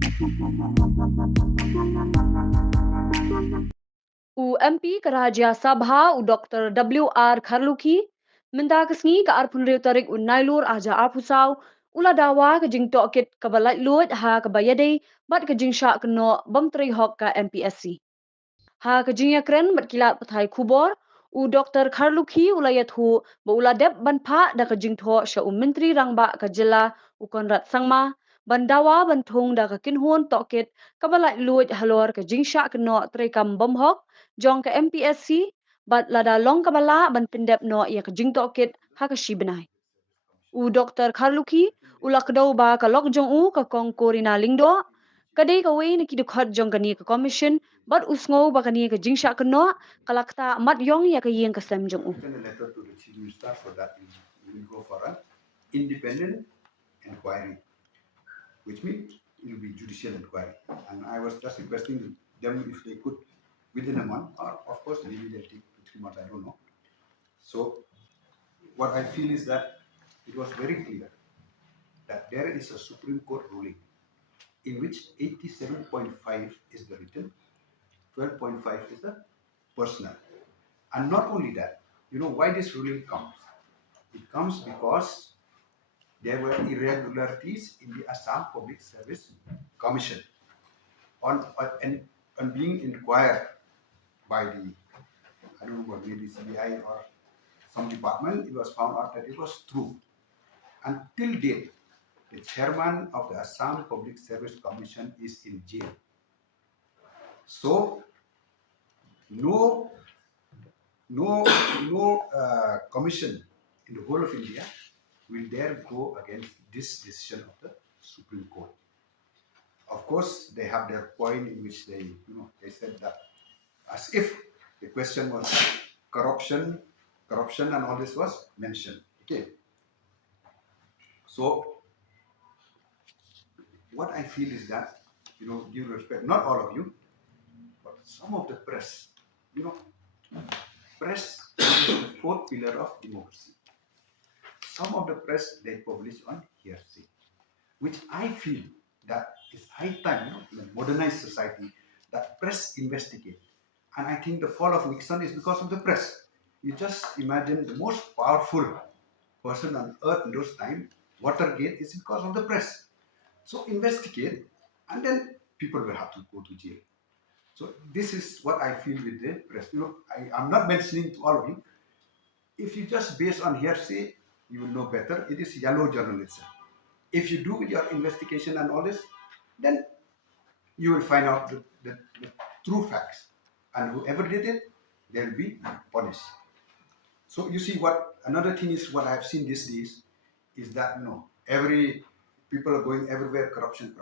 MP Keraja Sabha Dr. W.R. Kharluki minta kesngi ke arpun reutorik nailur aja arpusau ula dawa ke jing Tohkit ke balait luat ha ke bayade bat ke jing syak keno bamteri hok ke MPSC. Ha ke jing yakren bat kilat patai khubor Dr. Kharluki ulayat hu ba ula dep ban Phah da ke jing tho sya menteri rangba ke jela konrad sangma bandawa bantung da ke kinhun Tohkit ke balait luat halor ke jing syak keno trekam bom hok Jong ke MPSC bat lada long kabala ban pindep no ia ke jing Tohkit ha ke shi bnai. Dr. Kharluki ula kedau ba ka lok jong ka kong korina lingdo kadai kawei ni kidukhat jong kani ke commission bat usngau ba kani ke jingsha keno kalakta mat yong ya ke yeng ke sem jong Send a letter to the chief minister so that we will go for an independent inquiry, which means it will be judicial inquiry. And I was just requesting them if they could, within a month, or of course maybe they'll take 2-3 months, I don't know. So what I feel is that it was very clear that there is a Supreme Court ruling in which 87.5 is the written, 12.5 is the personal. And not only that, you know why this ruling comes? It comes because there were irregularities in the Assam Public Service Commission on being inquired by the, I don't know what, maybe CBI or some department. It was found out that it was true. Until date, the chairman of the Assam Public Service Commission is in jail. So no commission in the whole of India will dare go against this decision of the Supreme Court. Of course, they have their point in which they said that as if the question was corruption and all this was mentioned. Okay. So what I feel is that, due respect, not all of you, but some of the press, press is the fourth pillar of democracy. Some of the press they publish on hearsay, which I feel that it's high time, in a modernized society, that press investigate. And I think the fall of Nixon is because of the press. You just imagine the most powerful person on earth in those times, Watergate, is because of the press. So investigate, and then people will have to go to jail. So this is what I feel with the press. I'm not mentioning to all of you. If you just base on hearsay, you will know better. It is yellow journalism. If you do with your investigation and all this, then you will find out the true facts. And whoever did it, they'll be punished. So you see, what another thing is, what I've seen these days is that every people are going everywhere, corruption.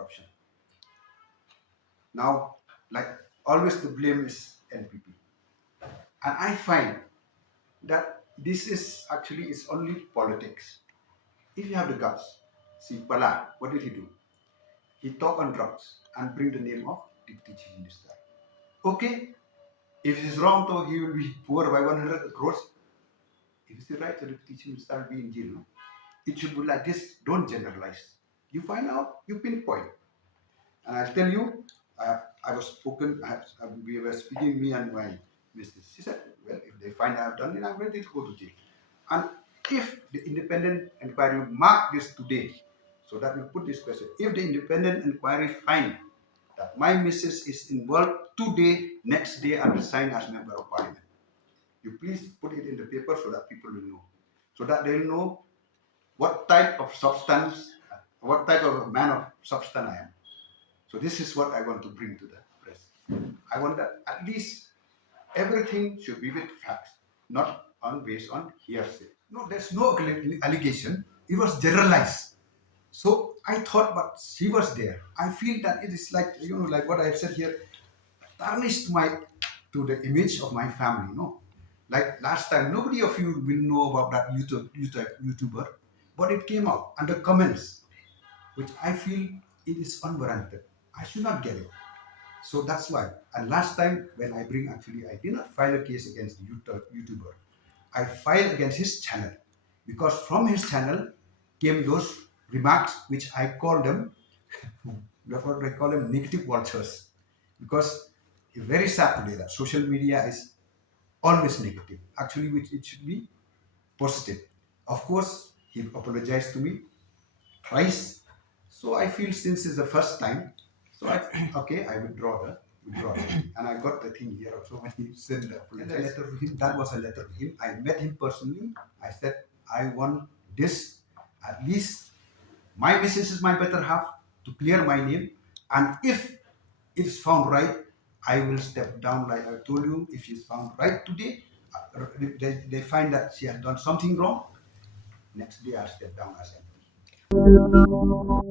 Now, like always, the blame is NPP, and I find that this is actually it's only politics. If you have the guts, see Phah, what did he do? He talk on drugs and bring the name of Deputy Chief Minister. Okay, if it is wrong, though, he will be poor by 100 crores. If it's right, the Deputy Chief Minister will be in jail. No? It should be like this. Don't generalize. You find out, you pinpoint. And I'll tell you, we were speaking, me and my missus. She said, well, if they find I have done it, I'm ready to go to jail. And if the independent inquiry mark this today, so that we put this question, if the independent inquiry find that my missus is involved today, next day I will sign as member of parliament. You please put it in the paper so that people will know. So that they'll know what type of substance, what type of a man of substance I am. So this is what I want to bring to the press. I want that at least everything should be with facts, not based on hearsay. No, there's no allegation. It was generalized. So I thought, but she was there. I feel that it is like like what I've said here, tarnished to the image of my family. Like last time, nobody of you will know about that YouTuber, but it came out under comments, which I feel it is unwarranted. I should not get it. So that's why. And last time when I did not file a case against the YouTuber. I filed against his channel because from his channel came those remarks which I call them That's what I call them, negative vultures, because it's very sad today that social media is always negative. Actually, which it should be positive. Of course, he apologized to me twice. So I feel since it's the first time, so I okay, I withdraw the thing. And I got the thing here also when he sent the apology letter to him. That was a letter to him. I met him personally. I said I want this, at least my missus is my better half, to clear my name, and if it is found right, I will step down. Like I told you, if she's found right today, they find that she has done something wrong. Next day, I'll step down as MP.